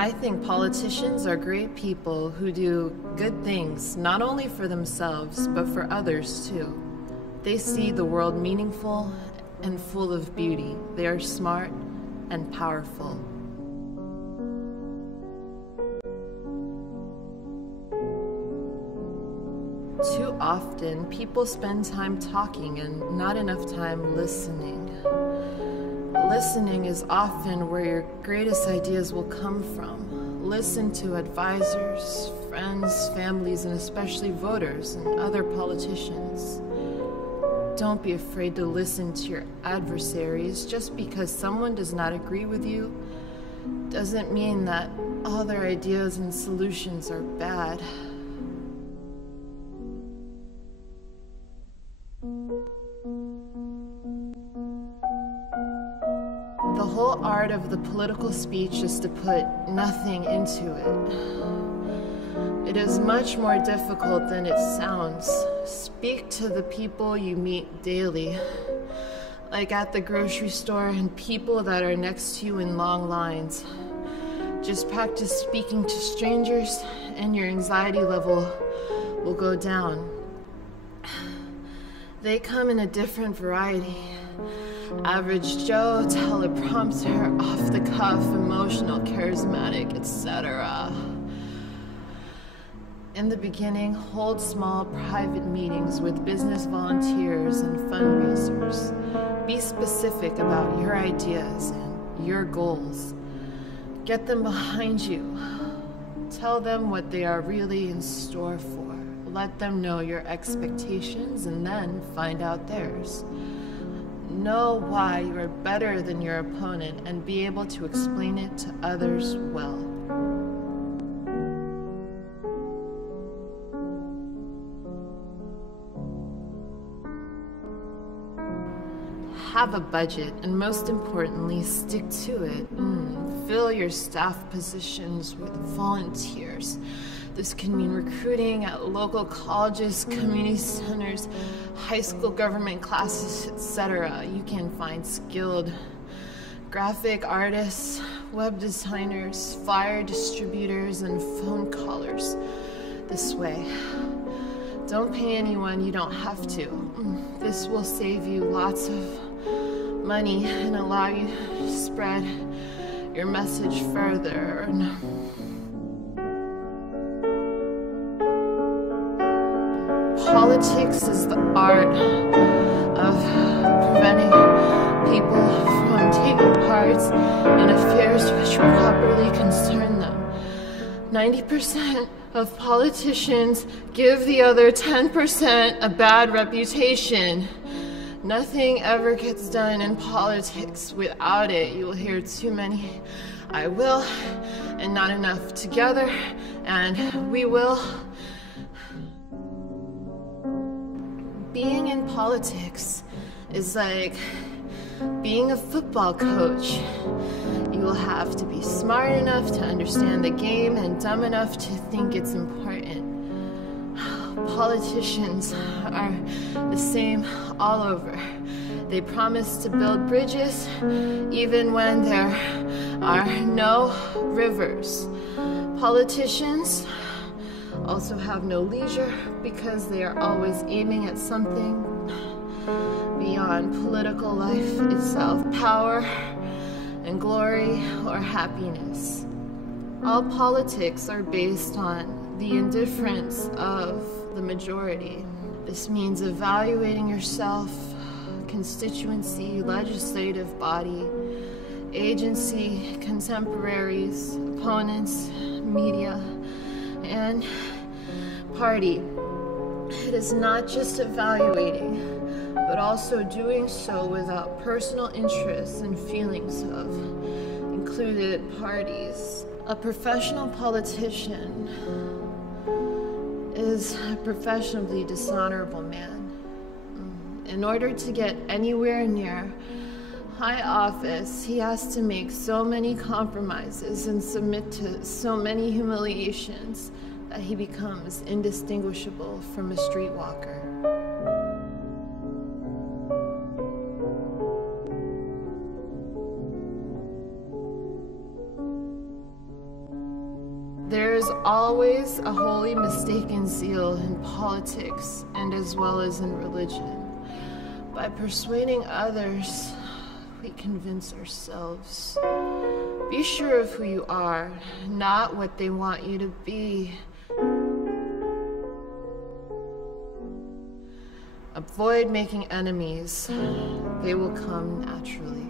I think politicians are great people who do good things, not only for themselves, but for others too. They see the world meaningful and full of beauty. They are smart and powerful. Too often, people spend time talking and not enough time listening. Listening is often where your greatest ideas will come from. Listen to advisors, friends, families, and especially voters and other politicians. Don't be afraid to listen to your adversaries. Just because someone does not agree with you doesn't mean that all their ideas and solutions are bad. The whole art of the political speech is to put nothing into it. It is much more difficult than it sounds. Speak to the people you meet daily, like at the grocery store and people that are next to you in long lines. Just practice speaking to strangers and your anxiety level will go down. They come in a different variety. Average Joe, teleprompter, off the cuff, emotional, charismatic, etc. In the beginning, hold small private meetings with business volunteers and fundraisers. Be specific about your ideas and your goals. Get them behind you. Tell them what they are really in store for. Let them know your expectations and then find out theirs. Know why you are better than your opponent and be able to explain it to others well. Have a budget, and most importantly, stick to it. Fill your staff positions with volunteers. This can mean recruiting at local colleges, community centers, high school government classes, etc. You can find skilled graphic artists, web designers, flyer distributors, and phone callers this way. Don't pay anyone you don't have to. This will save you lots of money and allow you to spread your message further. Politics is the art of preventing people from taking part in affairs which properly concern them. 90% of politicians give the other 10% a bad reputation. Nothing ever gets done in politics without it. You will hear too many "I will" and not enough "together" and "we will." Being in politics is like being a football coach. You will have to be smart enough to understand the game and dumb enough to think it's important. Politicians are the same all over. They promise to build bridges even when there are no rivers. Politicians also have no leisure because they are always aiming at something beyond political life itself, power and glory or happiness. All politics are based on the indifference of the majority. This means evaluating yourself, constituency, legislative body, agency, contemporaries, opponents, media, and party. It is not just evaluating, but also doing so without personal interests and feelings of included parties. A professional politician is a professionally dishonorable man. In order to get anywhere near high office, he has to make so many compromises and submit to so many humiliations that he becomes indistinguishable from a streetwalker. always a wholly mistaken zeal in politics and as well as in religion. By persuading others, we convince ourselves. Be sure of who you are, not what they want you to be. Avoid making enemies. They will come naturally.